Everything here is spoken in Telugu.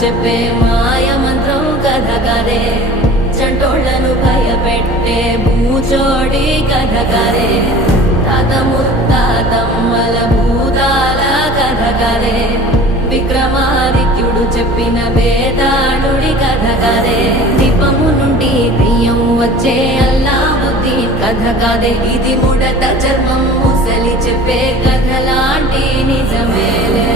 చెప్పే మాయ మంత్రం కథ కదే చంటోళ్లను భయపెట్టే భూచోడి కథ కదే తాత ముత్తాతమ్మల భూతాల కథ కదే విక్రమాదిత్యుడు చెప్పిన వేదాళుడి కథ కదే దీపము నుండి దెయ్యం వచ్చే అల్లావుద్దీన్ కథ కదే ఇది ముడత చర్మం ముసలి చెప్పే కథ లాంటి నిజమేలే